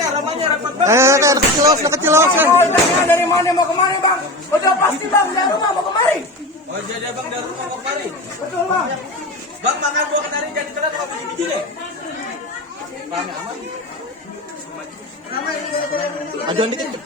mana ramanya rapat banget. Ada kecil los. Dari mana mau kemari bang? Udah pasti bang dari rumah mau kemari. Oh jadi abang dari rumah mau kemari. Betul bang. Bang makan buah kenari jadi telat mau beli biji deh. Bang aman. Ajuan dikit.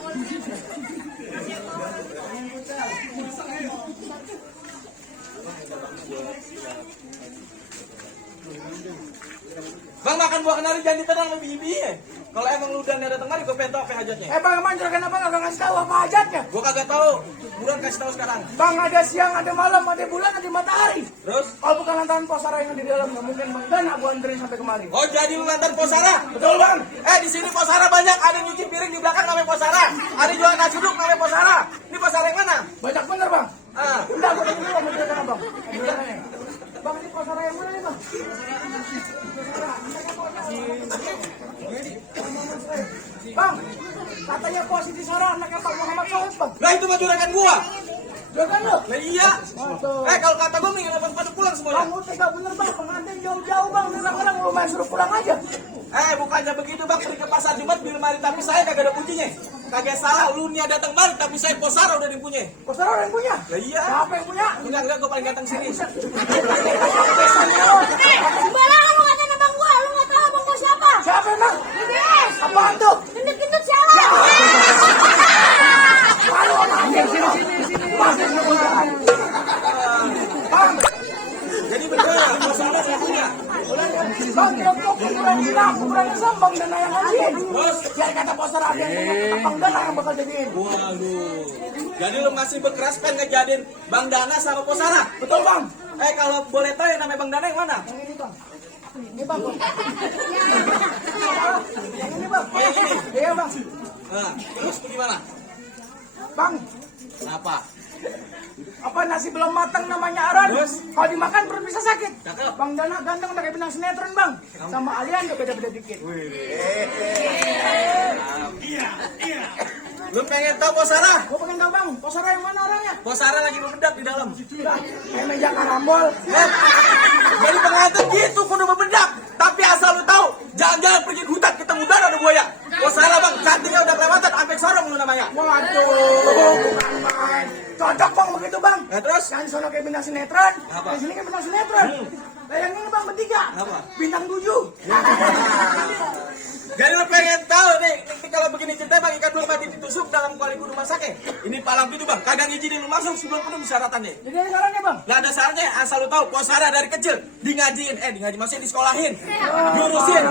Bang makan buah kenari jangan ditenang sama biji-biji ya. Kalau emang lu udah datang mari gue pengen tahu apa hajatnya. Bang emang juragan abang agak ngasih tahu apa hajatnya? Gue kagak tahu. Bulan kasih tahu sekarang. Bang ada siang, ada malam, ada bulan, ada matahari. Terus? Kalau bukan lantaran posara yang di dalam nggak mungkin bang Dana gua anterin sampai kemari. Oh jadi lu lantar posara? Betul bang. Di sini posara banyak. Ada yang nyuci piring di belakang namanya posara. Ada yang jualan nasi uduk namanya posara. Ini posara yang mana? Banyak bener bang. Udah gua tanya dulu sama juragan abang. Bang ini posara yang mana nih bang? Bang, katanya posisi Sarah anaknya Pak Muhammad Sohib bang. Lah itu mah juragan gua. Juragan lo? Lah iya. Kalau kata gua mendingan lepas pada pulang semuanya. Bang, udah gak bener bang, pengantin jauh-jauh bang, orang-orang lu main suruh pulang aja. Bukannya begitu bang, pergi ke pasar Jumat beli lemari tapi saya kagak ada kuncinya. Kagak salah, lu nia datang balik tapi saya posara udah dipunya. Posara orang yang punya? Lah iya. Siapa yang punya? Enggak, gua paling ganteng sini. Sembarangan lu ngatain abang gua, lu nggak tahu abang gua siapa? Siapa emang? BBS. Apaan tuh? Gendut-gendut siapa? Malu aja. Sini. Bang, Jadi bener, posara saya punya. bang, tiap-tiap kurang gila, kurangnya sombong dan ayang anjing. Terus? Biar kata posara ada yang punya Bang Dana yang bakal jadiin. Waduh. Jadi lu masih berkeras pengen ngejadiin Bang Dana sama posara? Betul bang. Kalau boleh tahu yang namanya Bang Dana yang mana? Yang ini bang. Ini bang. Yang ini bang. Oh yang ini? Iya bang. Terus gimana? Bang, Kenapa? apa nasi belum matang namanya aran? Terus? Kalau dimakan perut bisa sakit. Cakep. Bang Dana ganteng udah kayak bintang sinetron bang. Sama Alian udah beda-beda dikit. Lu pengen tahu posara? Gue pengen tahu bang, posara yang mana orangnya? Posara lagi bebedak di dalam. Kayak meja karambol. Jadi pengantin gitu kudu bebedak. Tapi asal lu tahu, jangan-jangan pergi ke hutan ketemu udara ada buaya. Posara bang, cantiknya udah kelewatan, sampai sorong lu namanya. Waduh, bukan main. Cocok bang begitu bang. Terus? Kan sono kayak bintang sinetron. Apa? Di sini kayak bintang sinetron. Nah yang ini bang bertiga. Apa? Bintang 7. Jadi lu pengen tahu nih kalau begini cerita bang, ikan belum mati ditusuk dalam kuali kudu masaknya. Ini palang itu bang, kagak ngizinin lu masuk sebelum penuh syaratannya. Jadi ini caranya bang. Nggak ada syaratnya, asal lu tahu posara dari kecil di ngajiin, maksudnya disekolahin, diurusin,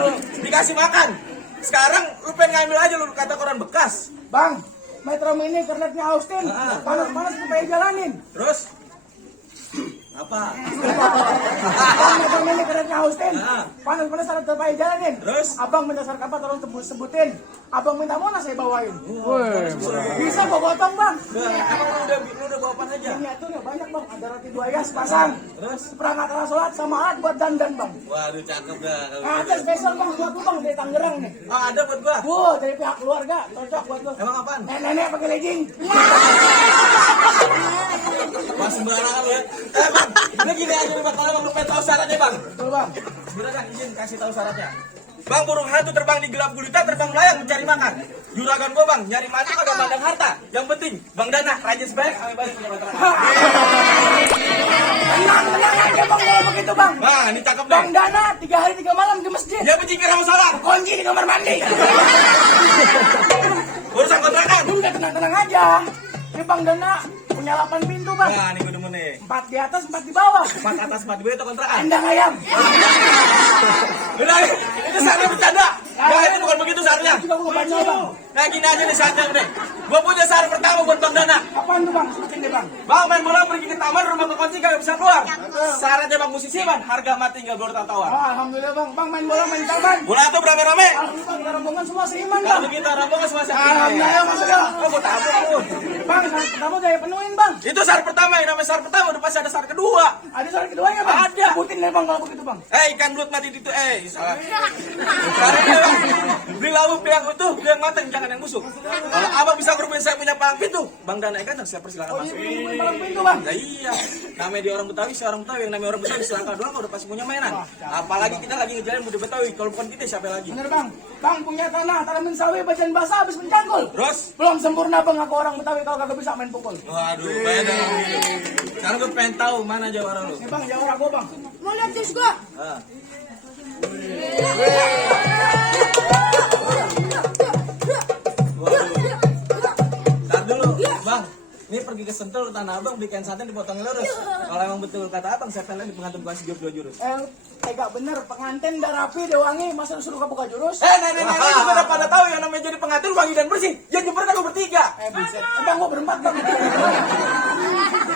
dikasih makan. Sekarang lu pengen ngambil aja lu kata koran bekas. Bang, Metro Mini kernetnya Austin. Panas-panas supaya jalanin. Terus apa? Bang, Metro Mini kernetnya Austin. Panas-panas harus supaya jalanin. Terus? Abang berdasarkan apa tolong sebutin. Abang minta mana saya bawain. Bisa bawa potong bang. Emang lu udah bawa apa aja? Miniaturnya banyak bang. Ada roti 2 ya sepasang. Terus? Perangkat alat sholat sama alat buat dandan bang. Waduh cakep dah. Ada spesial bang buat lu bang dari Tangerang nih. Ada buat gua. Dari pihak keluarga cocok buat lu. Emang apaan? Nenek pakai legging. Wah sembarangan lu ya. Bang, ini gini aja nih bang, kalau bang lu pengen tahu syaratnya bang. Betul bang. Juragan izin kasih tahu syaratnya. Bang burung hantu terbang di gelap gulita, terbang melayang mencari makan. Juragan gua bang, nyari mati kagak pandang harta. Yang penting, Bang Dana rajin sebaik, ame balik punya masyarakat. Tenang aja bang kalau begitu bang. Wah, ini cakep Bang dong. Dana 3 hari 3 malam di masjid. Dia berzikir sama sholat. Kunci di kamar mandi. Urusan kontrakan. Udah tenang aja. Ini Bang Dana punya 8 pintu bang. Wah, ini gue demen nih. 4 di atas, 4 di bawah. 4 atas 4 bawah itu kontrakan. Kandang ayam. Udah, itu saatnya bercanda. Nah, ini bukan begitu saatnya. Juga gua baca bang. Nah, gini aja nih saatnya udah. Gua punya syarat pertama buat Bang Dana. Apaan tuh bang? Sebutin deh bang. Bang main bola pergi ke taman, rumah kekunci kagak bisa keluar. Syaratnya bang musisi bang, harga mati tinggal 200 tawar. Alhamdulillah bang. Bang main bola main taman. Bola itu rame-rame. Alhamdulillah kita rombongan semua seiman bang. Kalau kita rombongan semua siapa? Alhamdulillah masuk dah. Oh, gua tabung lu. Bang, syarat pertama saya penuhin bang. Itu syarat pertama, yang namanya syarat pertama udah pasti ada syarat kedua. Ada syarat keduanya bang? Ada. Sebutin deh bang kalau begitu bang. Ikan belut mati itu salah. Syaratnya bang, Beli lauk, beli yang utuh, beli yang matang, jangan yang busuk. Kalau abang bisa bermain saya punya palang pintu, Bang Dana Ganteng saya persilakan masuk. Ini palang pintu bang. Nah iya, namanya dia orang Betawi, saya orang Betawi. Yang namanya orang Betawi selangkah doang udah pasti punya mainan. Apalagi kita lagi ngejalan budaya Betawi, kalau bukan kita siapa lagi? Bener bang. Bang punya tanah, tanaman sawi, bagian basah habis mencangkul. Terus? Belum sempurna bang, aku orang Betawi kau kagak bisa main pukul. Waduh, beda. Sekarang gue pengen tahu mana jawara lu. Nih bang, jawara gua bang. Mau lihat jurus gua? Ah. Waduh. Ntar dulu, Bang. Ini pergi ke Sentul, Tanah Abang, bikin santan dipotong lurus. Kalau emang betul kata Abang, saya tanya di pengantin kasih jawab 2 jurus. Tega bener, pengantin udah rapi, udah wangi, masa lu suruh buka jurus? Nenek juga udah pada tahu yang namanya jadi pengantin wangi dan bersih. Jangan jemputan aku bertiga. Buset. Bang, gua berempat bang.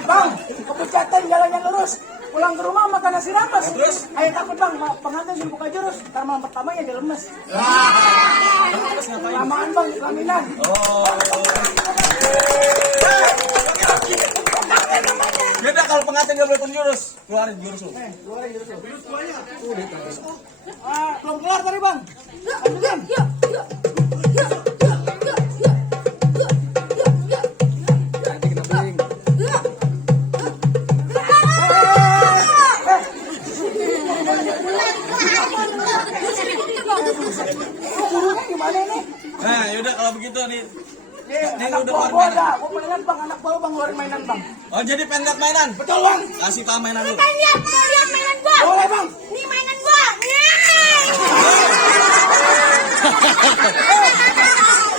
Bang, kepencatan jalan yang lurus. Pulang ke rumah makan nasi rames. Terus? Ayo takut bang, pengantin suruh buka jurus. Ntar malam pertama ya dia lemes. Terus ngapain? Lamaan bang, pelaminan. Beda kalau pengantin gak boleh jurus. Keluarin jurus lu. Keluarin jurus lu. Belum keluar tadi bang. Lanjutin. Gurunya gimana nih? Nah, yaudah kalau begitu nih. Anak udah buah keluar gua dah. Gua mainan bang, anak buah bang ngeluarin mainan bang. Oh, jadi pengen lihat mainan? Betul bang. Kasih tau mainan lu. Kan lihat mainan gua. Boleh bang. Ini mainan gua.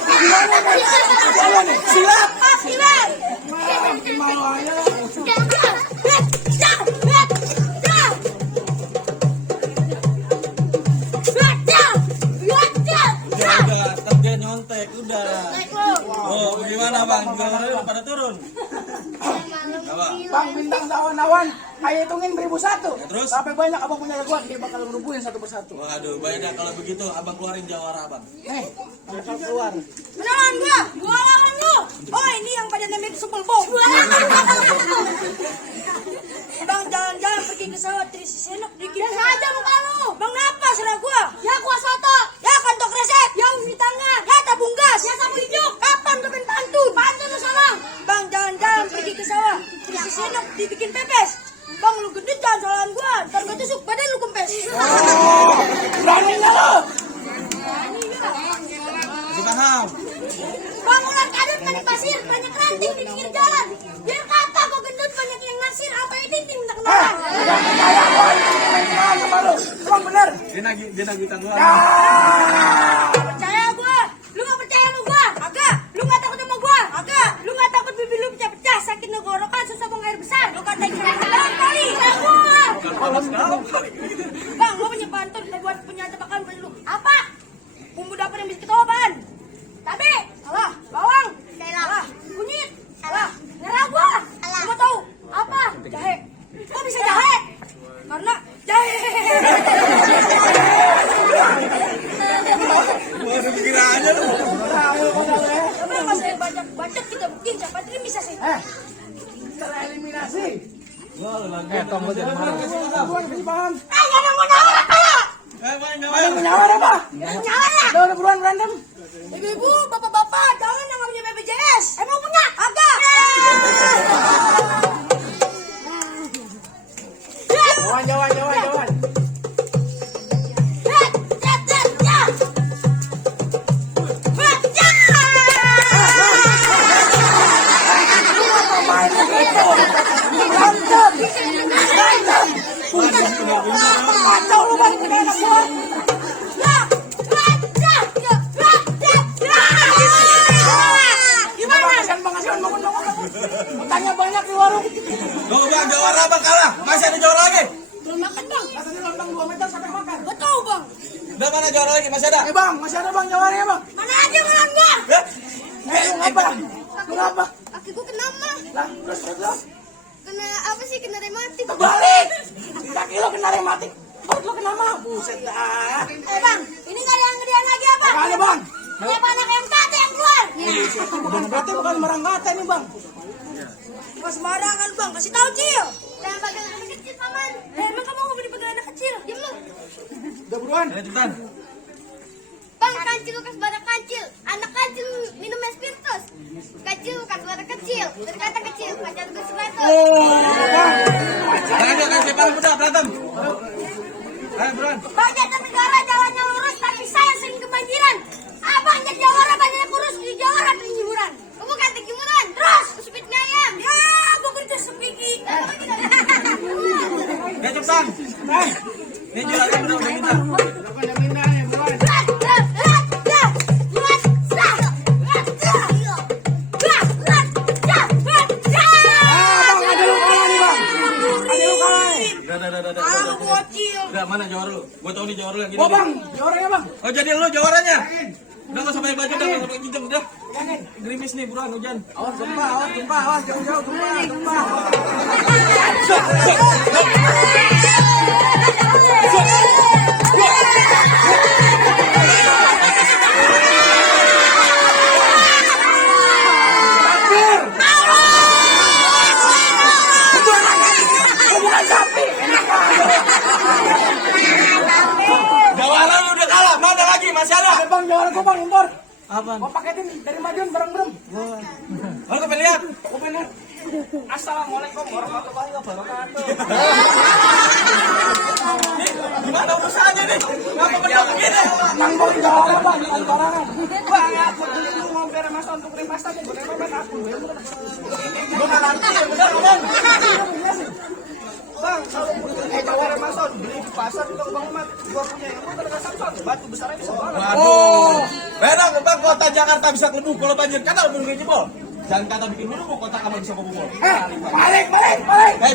Gimana nih? Gimana nih? Siap. Silat. Mau aja. Udah, terjadi nyontek, udah. Oh, gimana bang? Gimana lu pada turun? Apa? Bang bintang awan-awan, kayak hitungin 1001. Terus? Sampai banyak abang punya jagoan, dia bakal ngerubuhin satu persatu. Waduh, beda kalau begitu abang keluarin jawara abang. Bakal keluar. Beneran gua. Gua lawan lu. Oh, ini yang pada namanya supel bom. Bang jalan-jalan pergi ke sawah terus senok dikit. Ya saja muka lu. Bang napa salah gua? Ya gua soto. Ya kantok resep. Ya umi tangan. Ya tabung gas. Ya sapu hijau. Kapan tuh main pantun? Pantun lu salah. Bang jalan-jalan pergi ke sawah terus senok dibikin pepes. Bang lu gede jangan salahan gua. Ntar gua tusuk badan lu kempes. Beraninya lo. Si paham? Bang Orang kadut manik pasir, banyak ranting di pinggir jalan. Biar kata kok gendut banyak yang nasir, apa ini tim minta kenalan. Bang bener. Dia nagih tanggungan. Percaya gua, lu gak percaya sama gua? Agak, lu gak takut sama gua? Agak, lu gak takut bibir lu pecah-pecah, sakit ngegorokan, susah buang air besar. Lu katain keren kali, gua. Bang, gua punya pantun, kita buat punya tebakan buat lu. Apa? Bumbu dapur yang bisa ketoban. Cabe, salah. Bawang, salah. Kunyit, salah. Nyerah gua, lu mau tahu apa? Jahe. Kok bisa jahe? Karena jahe. Waduh, kira aja lu. Tapi nggak saya banyak kita buktiin siapa tim bisa sih. Tereliminasi. Tombol jadi mana? Bang. Jangan mau nawar apa? Ngapain? Nyawar apa? Nyawar ya? Udah buruan berantem. Ibu-ibu, bapak-bapak, jangan yang nggak punya BPJS. Emang punya? Agak. Jawan. Kacau lu bang, kena anak gua. Gimana? Kasihan bangun. Tanya banyak di warung. Lu udah jawara abang kalah. Masih ada jawara lagi? Belum makan bang. Katanya lontong 2 meter sampai makan. Betul bang. Udah mana jawara lagi? Masih ada? Bang, masih ada bang jawarannya bang. Mana aja makan gua? Lu ngapa? Lu ngapa? Kaki gua kena mah. Lah, terus. Kena apa sih? Kena rematik. Terbalik. Kaki lu kena rematik. Perut lu kena mah. Buset dah. Bang, ini nggak ada yang gedean lagi apa? Makanya bang. Kenapa anak MKT yang keluar? Bukan berarti bukan barang kata nih bang. Mas sembarangan bang, kasih tahu Cil. Jangan pakai anak kecil paman. Emang kamu nggak boleh pegang anak kecil? Diam lu. Udah buruan. Ayo cepetan. Bang, kancil kas badak kancil. Anak kancil minum es spiritus. Kecil kas badak kecil. Dari kata kecil, kancil ke sepatu. Jangan kasih paling muda berantem. Ayo buruan. Bang, jadi negara jalannya lurus, tapi saya sering kebanjiran. Abang jadi jawara, banyaknya kurus di jawara penyiburan. Kamu kata kimuran, terus kesepit ayam. Ya, aku kerja sepiki. Ya cepetan. Ini juragan udah minta. Udah, mana jawara lu? Gua tahu nih jawara lu yang gini. Oh bang, juaranya bang. Oh jadi lu jawarannya? Udah nggak usah pakai baju, udah nggak usah pakai cincin, udah. Gerimis nih buruan hujan. Awas gempa, awas jauh-jauh gempa. Jawara lu udah kalah, mana lagi? Masih ada? Ada bang, juara gua bang, impor. Apa? Gua paketin dari Madiun bareng-bareng. Lu kepengen lihat? Gua pengen. Assalamualaikum warahmatullahi wabarakatuh. Gimana urusannya nih? Ngapa berdua begini? Bang, gua juara bang, barangan. Bang, aku dulu mau beri masa untuk ring pasta, gua boleh aku. Gua nggak ngerti, bener ngomong. Bang, kalau jawara mason beli di pasar itu Bang Umat, gua punya yang ada Samson, batu besarnya bisa banget. Waduh. Benar, bang, kota Jakarta bisa kelebu kalau banjir. Kata lu belum jebol. Jangan kata bikin minum, kota kamu bisa kebobol. Balik.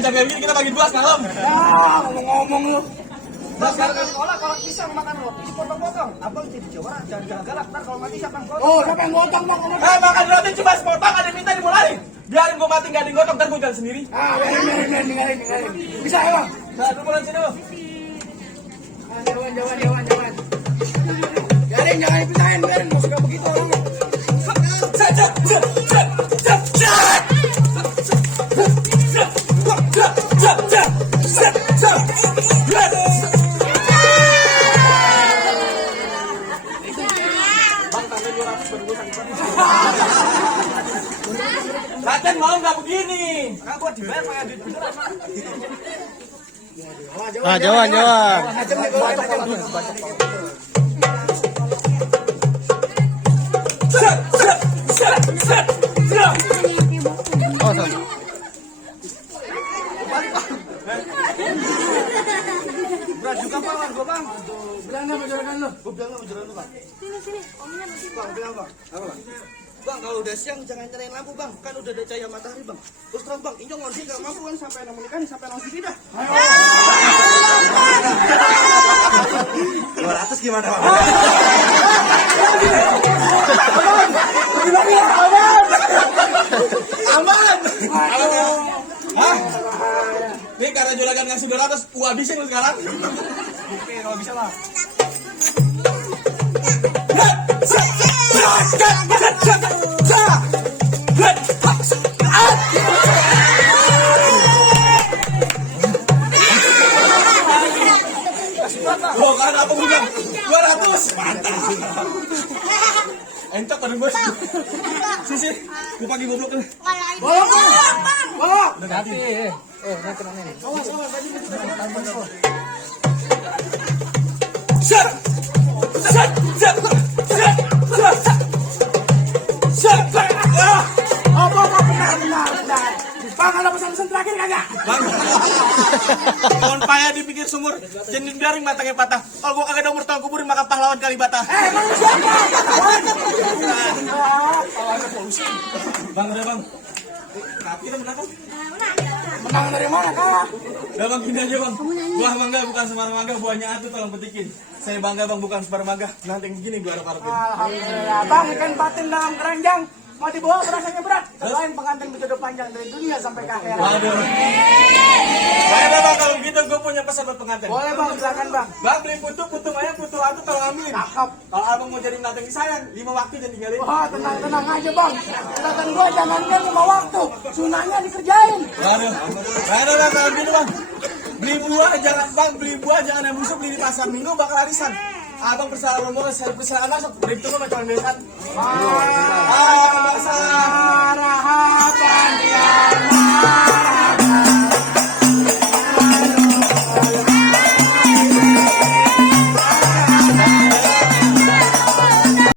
Jaga begini kita bagi dua sekarang. Ya, ngomong lu. Bang, sekarang sekolah kalau pisang makan roti dipotong-potong. Abang jadi jawara, jangan galak. Ntar kalau mati siapa yang potong? Oh, siapa yang potong bang? Makan roti cuma sepotong, ada yang minta dimulai. Biarin gua mati, nggak ada yang gotong, ntar gua jalan sendiri. Ah, ninggalin. Bisa ya bang? Nah, lu pulang sini lu. Jangan. Jangan dipisahin, biarin. Gak suka begitu orangnya. Raden mau nggak begini? Nggak buat dibayar pakai duit beneran bang. Jawan. Ajem nih gua ajem. Oh, sorry. Berat juga bang, gua bang. Bilang sama juragan lu. Gua bilang sama juragan lu bang. Sini, omnya nanti. Bang, bilang bang. Apa bang? Bang, kalau udah siang jangan nyalain lampu bang. Kan udah ada cahaya matahari bang. Terus terang bang, Injong ngondi gak mampu kan sampai nemu nikah nih sampai langsung sini dah. 200 gimana bang? Aman. Hah? Nih karena juragan ngasih 200, gua habisin lu sekarang. Oke, kalau bisa lah. Oh, kan apa bilang 200. Mantap. Entok pada bos. Sisi, gua pagi goblok nih. Bawa. Udah ganti. Awas, Set. Benar. Bang, ada pesan-pesan terakhir kagak? Bang. Pohon paya di pinggir sumur, jenin biaring matangnya patah. Kalau gua kagak ada umur tahun kuburin maka pahlawan Kalibata. Emang lu siapa? Bang, udah bang. Tapi kita menang kan? Menang dari mana kak? Udah bang, gini aja bang. Buah mangga bukan sembarang mangga, buahnya atuh tolong petikin. Saya bangga bang, bukan sembarang mangga. Nanti begini gua harap-harapin. Alhamdulillah. Bang, ikan patin dalam keranjang. Mau dibawa rasanya berat. Selain pengantin berjodoh panjang dari dunia sampai ke akhirat. Waduh. Baiklah bang, kalau gitu gue punya pesan buat pengantin. Boleh bang, silakan bang. Bang, beli putu mayang, putu hantu tolong ambilin. Cakep. Kalau abang mau jadi pengantin disayang, 5 waktu dan tinggalin. Wah, tenang aja bang. Silakan gua jangankan 5 waktu. Sunahnya dikerjain. Waduh. Baiklah bang, kalau gitu bang. Beli buah jangan yang busuk, beli di pasar minggu bakal arisan. Abang bersama rombongan saya persilakan masuk. Begitu kok macam besan. Harapan yang